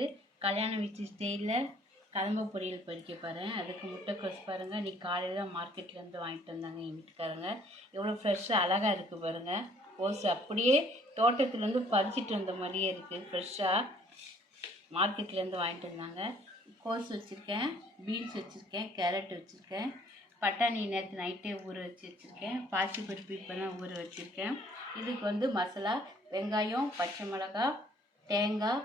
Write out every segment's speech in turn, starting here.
வந்து கல்யாண வீட்டு ஸ்டைலில் கதம்ப பொரியல் பறிக்க போகிறேன். அதுக்கு முட்டைக்கோஸ் பாருங்கள், இன்றைக்கி காலையில் தான் மார்க்கெட்லேருந்து வாங்கிட்டு வந்தாங்க எங்கள் வீட்டுக்காரங்க. எவ்வளோ ஃப்ரெஷ்ஷாக அழகாக இருக்குது பாருங்கள். கோஸ் அப்படியே தோட்டத்துலேருந்து பறிச்சிட்டு வந்த மாதிரியே இருக்குது. ஃப்ரெஷ்ஷாக மார்க்கெட்லேருந்து வாங்கிட்டு வந்தாங்க. கோஸ் வச்சுருக்கேன், பீன்ஸ் வச்சுருக்கேன், கேரட் வச்சுருக்கேன், பட்டாணி நேற்று நைட்டே ஊற வச்சுருக்கேன், பாசிப்பருப்பு இப்போ தான் ஊற வச்சுருக்கேன். இதுக்கு வந்து மசாலா வெங்காயம், பச்சை மிளகா, தேங்காய்,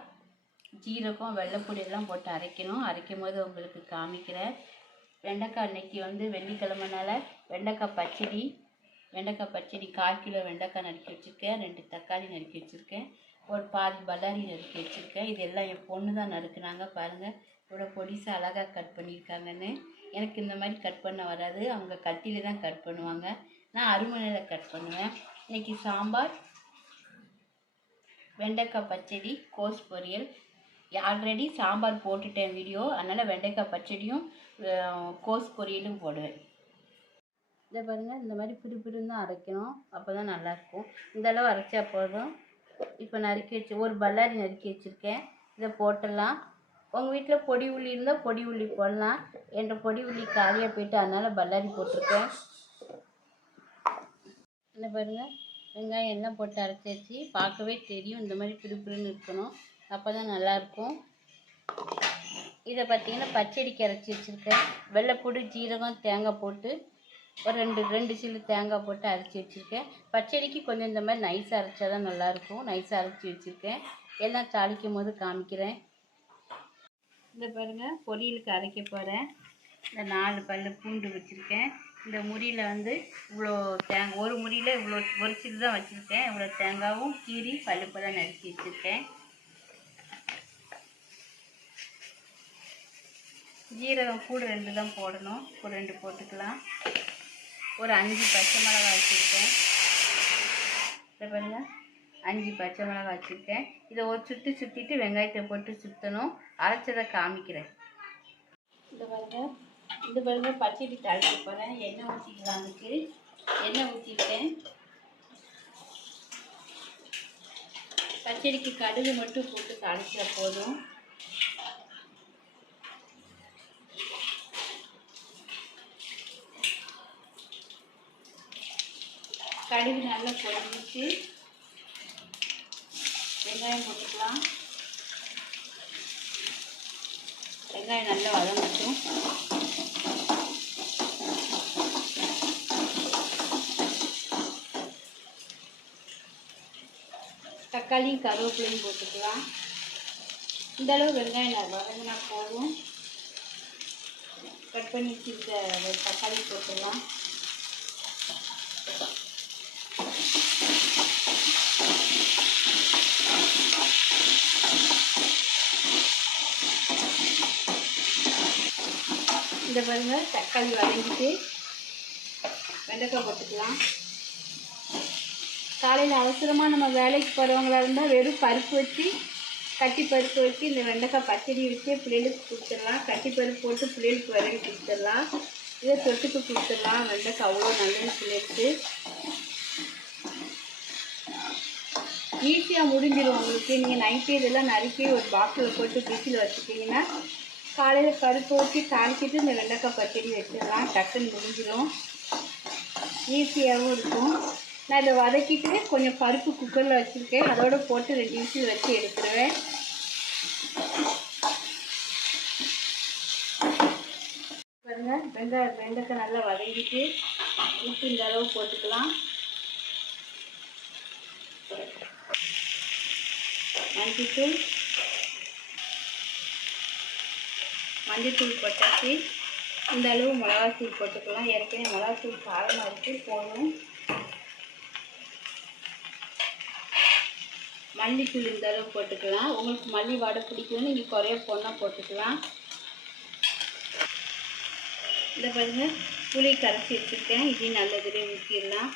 ஜீரகம், வெள்ளைப்பொடி எல்லாம் போட்டு அரைக்கணும். அரைக்கும் போது உங்களுக்கு காமிக்கிறேன். வெண்டைக்காய் இன்றைக்கி வந்து வெள்ளிக்கிழமைனால வெண்டைக்காய் பச்சடி 1/4 கிலோ வெண்டைக்காய் நறுக்கி வச்சுருக்கேன், 2 தக்காளி நறுக்கி வச்சுருக்கேன், ஒரு பாதி பல்லாரி நறுக்கி வச்சுருக்கேன். இதெல்லாம் என் பொண்ணு தான் நறுக்குனாங்க. பாருங்கள் இவ்வளோ பொடிசாக அழகாக கட் பண்ணியிருக்காங்கன்னு. எனக்கு இந்த மாதிரி கட் பண்ண வராது, அவங்க கத்தியில் தான் கட் பண்ணுவாங்க. நான் அருமனையில் கட் பண்ணுவேன். இன்றைக்கி சாம்பார், வெண்டைக்காய் பச்சடி, கோஸ் பொரியல். ஆல்ரெடி சாம்பார் போட்டுட்டேன் வீடியோ, அதனால் வெண்டைக்காய் பச்சடியும் கோஸ் பொரியலும் போடுவேன். இதை பாருங்கள், இந்த மாதிரி பிடிப்பிடின்னு தான் அரைக்கணும், அப்போ தான் நல்லாயிருக்கும். இந்தளவு அரைச்சா போதும். இப்போ நறுக்கி வச்சு ஒரு பல்லாரி நறுக்கி வச்சுருக்கேன், இதை போட்டுடலாம். உங்கள் வீட்டில் பொடி உள்ளி இருந்தால் பொடி உள்ளி போடலாம். என்ற பொடி உள்ளி காலியாக போய்ட்டு அதனால் பல்லாரி போட்டிருக்கேன். என்ன பாருங்கள், வெங்காயம் எல்லாம் போட்டு அரைச்சாச்சு. பார்க்கவே தெரியும் இந்த மாதிரி பிடிப்பிடின்னு இருக்கணும், அப்போ தான் நல்லாயிருக்கும். இதை பார்த்தீங்கன்னா பச்சடிக்கு அரைச்சி வச்சுருக்கேன். வெள்ளைப்பூடு, ஜீரகம், தேங்காய் போட்டு ஒரு ரெண்டு சில்லு தேங்காய் போட்டு அரைச்சி வச்சுருக்கேன். பச்சடிக்கு கொஞ்சம் இந்த மாதிரி நைஸாக அரைச்சா தான் நல்லாயிருக்கும். நைஸாக அரைச்சி வச்சுருக்கேன். எல்லாம் தாளிக்கும் போது காமிக்கிறேன். இந்த பாருங்கள், பொரியலுக்கு அரைக்க போகிறேன். இந்த 4 பல்லு பூண்டு வச்சுருக்கேன். இந்த முறியில் வந்து இவ்வளோ ஒரு முறியில் இவ்வளோ ஒரு சில்லு தான் வச்சுருக்கேன். இவ்வளோ தேங்காயும் கீரி பல்லுப்பெல்லாம் நறுக்கி வச்சுருக்கேன். ஜீரகம் கூட 2 தான் போடணும், ஒரு 2 போட்டுக்கலாம். ஒரு 5 பச்சை மிளகாய் வச்சுருக்கேன். இதை பாருங்கள், 5 பச்சை மிளகாய் வச்சுருக்கேன். இதை ஒரு சுற்றிட்டு வெங்காயத்தை போட்டு சுற்றணும். அரைச்சதை காமிக்கிறேன். இந்த பாருங்கள் பச்சடி தாளிக்க போகிறேன். எண்ணெய் ஊற்றிக்கலாம். அதுக்கு எண்ணெய் ஊற்றிருக்கேன். பச்சடிக்கு கடுகு மட்டும் போட்டு தாளிச்சா போதும். கடுகு நல்லா பொரிஞ்சிச்சு. வெங்காயம் போட்டுக்கலாம். வெங்காயம் நல்லா வதங்கட்டும். தக்காளியும் கருவேப்பிலையும் போட்டுக்கலாம். இந்தளவு வெங்காயம் வதங்கினா போதும். கட் பண்ணி வச்சுருக்க தக்காளி போட்டுடலாம். இந்த பாருங்கள், தக்காளி வதங்கிட்டு வெண்டைக்காய் போட்டுக்கலாம். காலையில் அவசரமாக நம்ம வேலைக்கு போகிறவங்களா இருந்தால் வெறும் பருப்பு வச்சு கட்டி பருப்பு வச்சு இந்த வெண்டைக்காய் பச்சடி வச்சு பிள்ளைகளுக்கு கொடுத்துடலாம். கட்டி பருப்பு போட்டு பிள்ளைகளுக்கு விரைவி கொடுத்துடலாம். இதை தொட்டுக்கு கொடுத்துடலாம். வெண்டைக்காய் அவ்வளோ நல்லது பிள்ளைகளுக்கு. ஈஸியாக முடிஞ்சிடும் உங்களுக்கு. நீங்கள் நைட்டு இதெல்லாம் நறுக்கி ஒரு பாக்ஸில் போட்டு ஃப்ரிட்ஜில் வச்சுட்டிங்கன்னா காலையில் பருப்பு வச்சு தாளிச்சிட்டு இந்த வெண்டைக்காய் பச்சடி வச்சிடலாம். டக்குன்னு முடிஞ்சிடும், ஈஸியாகவும் இருக்கும். நான் இதை வதக்கிட்டு கொஞ்சம் பருப்பு குக்கரில் வச்சுருக்கேன், அதோடு போட்டு 2 விசில் வச்சு எடுத்துருவேன். பாருங்கள், வெண்டைக்காய் நல்லா வதங்கிட்டு உப்பு இந்த அளவு போட்டுக்கலாம். மஞ்சத்தூள் போட்டாச்சு. இந்த அளவு மிளகாத்தூள் போட்டுக்கலாம். ஏற்கனவே மிளகாத்தூள் காரமாக இருக்குது, போதும். மல்லித்தூள் இந்த அளவு போட்டுக்கலாம். உங்களுக்கு மல்லி வாடை பிடிக்கும்னு நீங்கள் குறைய போனால் போட்டுக்கலாம். இந்த பாருங்கள், புளி கரைச்சி வச்சுருக்கேன். இதையும் நல்லதுலேயே ஊற்றிடலாம்.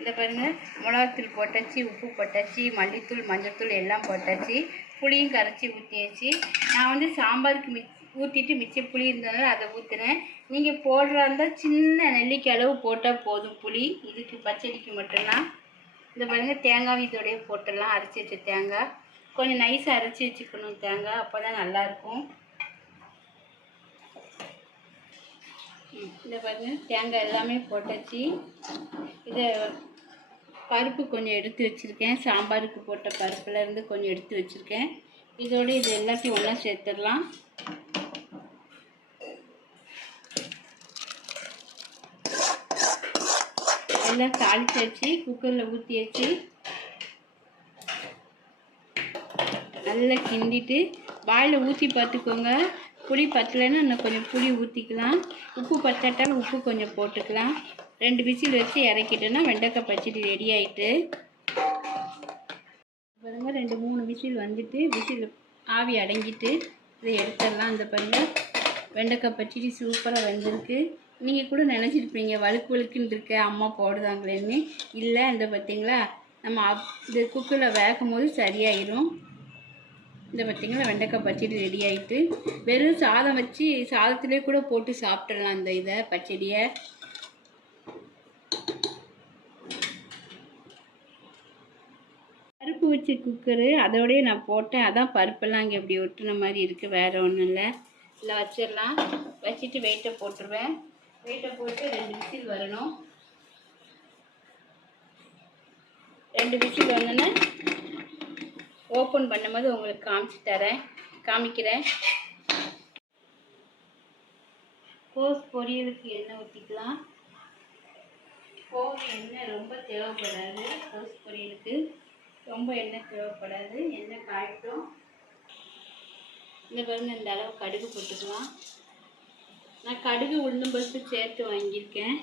இந்த பாருங்கள், மிளகாத்தூள் போட்டாச்சு, உப்பு போட்டாச்சு, மல்லித்தூள், மஞ்சத்தூள் எல்லாம் போட்டாச்சு. புளியும் கரைச்சி ஊற்றியாச்சு. நான் வந்து சாம்பாருக்கு ஊற்றிட்டு மிச்சம் புளி இருந்ததுனால அதை ஊற்றுறேன். நீங்கள் போடுறா இருந்தால் சின்ன நெல்லிக்காய் அளவு போட்டால் போதும் புளி. இதுக்கு பச்சடிக்கு மட்டும்தான். இந்த பாருங்கள், தேங்காய் இதோடய போட்டுடலாம். அரைச்சி வச்ச தேங்காய் கொஞ்சம் நைஸாக அரைச்சி வச்சுக்கணும் தேங்காய், அப்போ தான் நல்லாயிருக்கும். இந்த பாருங்கள், தேங்காய் எல்லாமே போட்டாச்சு. இதை பருப்பு கொஞ்சம் எடுத்து வச்சுருக்கேன், சாம்பாருக்கு போட்ட பருப்புலேருந்து கொஞ்சம் எடுத்து வச்சுருக்கேன். இதோடு இது எல்லாத்தையும் ஒன்றா சேர்த்துடலாம். எல்லாம் தாளித்து வச்சு குக்கரில் ஊற்றி வச்சு நல்லா கிண்டிட்டு வாயில் ஊற்றி பார்த்துக்கோங்க. புளி பத்தலைன்னா இன்னும் கொஞ்சம் புளி ஊற்றிக்கலாம். உப்பு பத்தாட்டாலும் உப்பு கொஞ்சம் போட்டுக்கலாம். 2 விசில் வச்சு இறக்கிட்டோன்னா வெண்டைக்காய் பச்சடி ரெடி ஆகிட்டு. பாருங்கள், 2-3 விசில் வந்துட்டு விசில் ஆவி அடங்கிட்டு இதை எடுத்துடலாம். இந்த பாருங்கள், வெண்டைக்காய் பச்சடி சூப்பராக வெந்திருக்கு. நீங்கள் கூட நினச்சிருப்பீங்க வழுக்கு வழுக்குன்னு இருக்க அம்மா போடுதாங்களேன்னு. இல்லை, இந்த பார்த்திங்களா, நம்ம இது குக்கரில் வேகும் போது சரியாயிடும். இந்த பார்த்திங்களா, வெண்டைக்காய் பச்சடி ரெடி ஆகிட்டு. வெறும் சாதம் வச்சு சாதத்திலே கூட போட்டு சாப்பிட்றலாம் இந்த இதை பச்சடியை. பருப்பு வச்சு குக்கரு அதோடய நான் போட்டேன். அதான் பருப்பெல்லாம் இங்கே இப்படி ஒட்டுன மாதிரி இருக்குது, வேறு ஒன்றும் இல்லை. இல்லை வச்சிடலாம். வச்சுட்டு வெயிட்டை போட்டுருவேன். வெயிட்டை போட்டு 2 விசில் வரணும். 2 விசில் வந்தோன்னே ஓப்பன் பண்ணும்போது உங்களுக்கு காமிக்கிறேன். கோஸ் பொரியலுக்கு எண்ணெய் ஊற்றிக்கலாம். எண்ணெய் ரொம்ப தேவைப்படாது. கோஸ் பொரியலுக்கு ரொம்ப எண்ணெய் தேவைப்படாது. எண்ணெய் காய்ட்டும். இந்த பாருங்க, இந்த அளவு கடுகு போட்டுக்கலாம். நான் கடுகு உளுந்தம் பருப்பு சேர்த்து வாங்கியிருக்கேன்.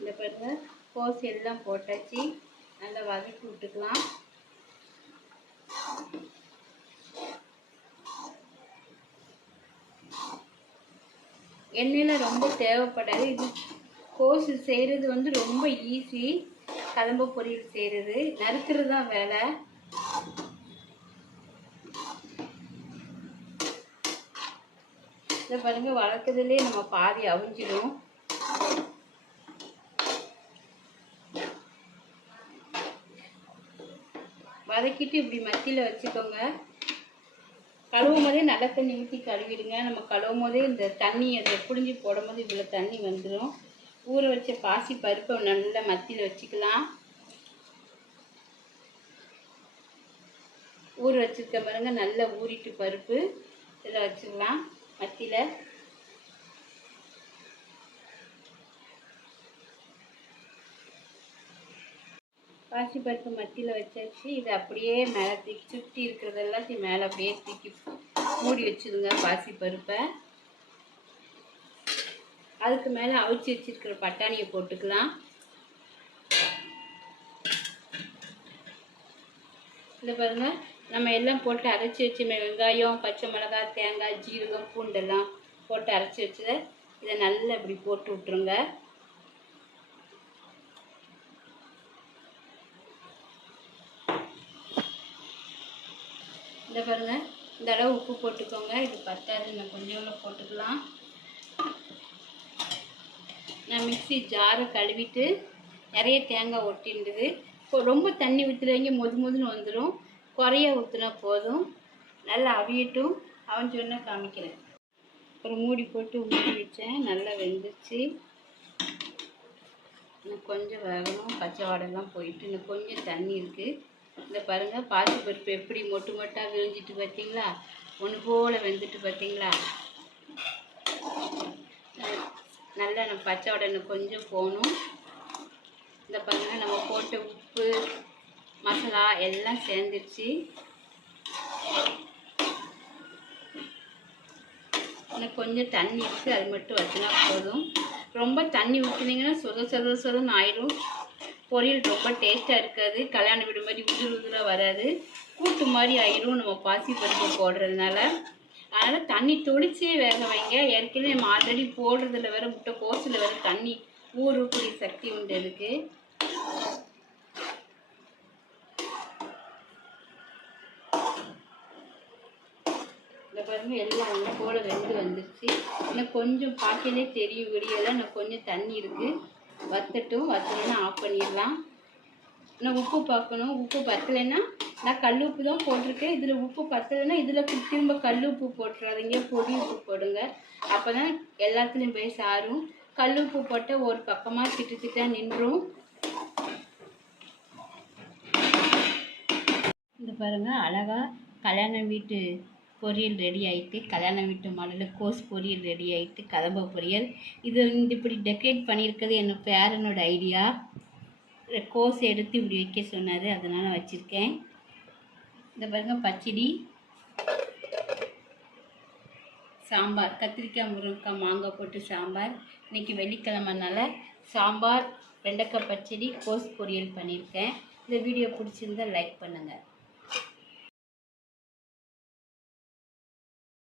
இந்த பாருங்க, கோஸ் எல்லாம் போட்டாச்சு. நல்லா வதக்கி விட்டுக்கலாம். எண்ணெயில் ரொம்ப தேவைப்படாது. இது கோஸ் செய்கிறது வந்து ரொம்ப ஈஸி. கதம்ப பொரியல் செய்கிறது, நறுக்கிறது தான் வேலை. இதை பாருங்க, வளர்க்குறதுலேயே நம்ம பாதி அவிஞ்சிடும். வதக்கிட்டு இப்படி மத்தியில் வச்சுக்கோங்க. கழுவும் போதே நல்ல தண்ணி ஊற்றி கழுவிடுங்க. நம்ம கழுவும் போதே இந்த தண்ணி அதை புழிஞ்சு போடும் போது இவ்வளோ தண்ணி வந்துடும். ஊற வச்ச பாசி பருப்பை நல்லா மத்தியில் வச்சுக்கலாம். ஊற வச்சுருக்க பாருங்க, நல்லா ஊறிட்டு பருப்பு இதில் வச்சுக்கலாம் மத்தியில். பாசி பருப்பு மத்தியில் வச்சாச்சு. இது அப்படியே மேலே தூக்கி சுற்றி இருக்கிறது எல்லாத்தையும் மேலே அப்படியே தூக்கி மூடி வச்சுருங்க பாசி பருப்பை. அதுக்கு மேலே அவிச்சு வச்சுருக்கிற பட்டாணியை போட்டுக்கலாம். இந்த பாருங்கள், நம்ம எல்லாம் போட்டு அரைச்சி வச்சு வெங்காயம், பச்சை மிளகாய், தேங்காய், ஜீரகம், பூண்டெல்லாம் போட்டு அரைச்சி வச்சதை இதை நல்லா இப்படி போட்டு விட்ருங்க. இந்த பாருங்கள், இந்த அளவு உப்பு போட்டுக்கோங்க. இது பத்தாது, நான் கொஞ்சோண்டு போட்டுக்கலாம். நான் மிக்ஸி ஜாரை கழுவிட்டு நிறைய தேங்காய் ஒட்டின்றது. இப்போ ரொம்ப தண்ணி ஊற்றுறவங்க மொதுன்னு வந்துடும். குறைய ஊற்றினா போதும். நல்லா அவியட்டும். அவஞ்சோன்னா காமிக்கிறேன். அப்புறம் மூடி போட்டு மூடி வச்சேன். நல்லா வெந்துச்சு. இன்னும் கொஞ்சம் வேகணும். பச்சை வாடெல்லாம் போயிட்டு இன்னும் கொஞ்சம் தண்ணி இருக்குது. இந்த பாருங்கள், பாசி பருப்பு எப்படி மொட்டு மொட்டாக விரிஞ்சிட்டு பார்த்தீங்களா? ஒன்று போல் வெந்துட்டு பார்த்தீங்களா? நல்லா நம்ம பச்சை வாடை கொஞ்சம் போகணும். இந்த பாருங்கள், நம்ம போட்ட உப்பு மசாலா எல்லாம் சேர்ந்துருச்சு. இன்னும் கொஞ்சம் தண்ணி இருக்குது, அது மட்டும் வச்சுனா போதும். ரொம்ப தண்ணி ஊற்றினீங்கன்னா சொதன்னு ஆயிடும். பொரியல் ரொம்ப டேஸ்ட்டாக இருக்காது. கல்யாண வீடு மாதிரி உதிராக வராது, கூட்டு மாதிரி ஆயிடும் நம்ம பாசிப்பருப்பு போடுறதுனால. அதனால் தண்ணி தொளிச்சே வேக வைங்க. ஏற்கனவே நம்ம ஆல்ரெடி போடுறதுல வேறு முட்டைக்கோஸில் வேறு தண்ணி ஊறக்கூடிய சக்தி உண்டு அதுக்கு. இந்த பாருங்க எல்லாம் ஒன்று போல் வெந்து வந்துருச்சு. இன்னும் கொஞ்சம் பார்க்கலே தெரியும் விடியலை. இன்னும் கொஞ்சம் தண்ணி இருக்குது, வத்தலைன்னா ஆஃப் பண்ணிடலாம். இன்னும் உப்பு பார்க்கணும். உப்பு பத்தலைன்னா நான் கல் உப்பு தான் போட்டிருக்கேன். இதில் உப்பு பத்தலைன்னா இதில் திரும்ப கல் உப்பு போட்டுறாதீங்க, பொடி உப்பு போடுங்க. அப்போ தான் எல்லாத்துலேயும் போய் சாரும். கல் உப்பு போட்டால் ஒரு பக்கமாக திட்டு நின்றும். இந்த பாருங்கள் அழகாக கல்யாண வீட்டு பொரியல் ரெடி ஆகிட்டு, கல்யாண வீட்டு மாடலில் கோஸ் பொரியல் ரெடி ஆகிட்டு, கதம்ப பொரியல். இது இப்படி டெக்கரேட் பண்ணியிருக்கிறது என் பேரனோட ஐடியா. கோஸ் எடுத்து இப்படி வைக்க சொன்னார், அதனால் வச்சுருக்கேன். இந்த பாருங்கள் பச்சடி, சாம்பார், கத்திரிக்காய் முருங்கைக்காய் மாங்காய் போட்டு சாம்பார். இன்றைக்கி வெள்ளிக்கிழமைனால சாம்பார், வெண்டைக்காய் பச்சடி, கோஸ் பொரியல் பண்ணியிருக்கேன். இந்த வீடியோ பிடிச்சிருந்தால் லைக் பண்ணுங்கள்.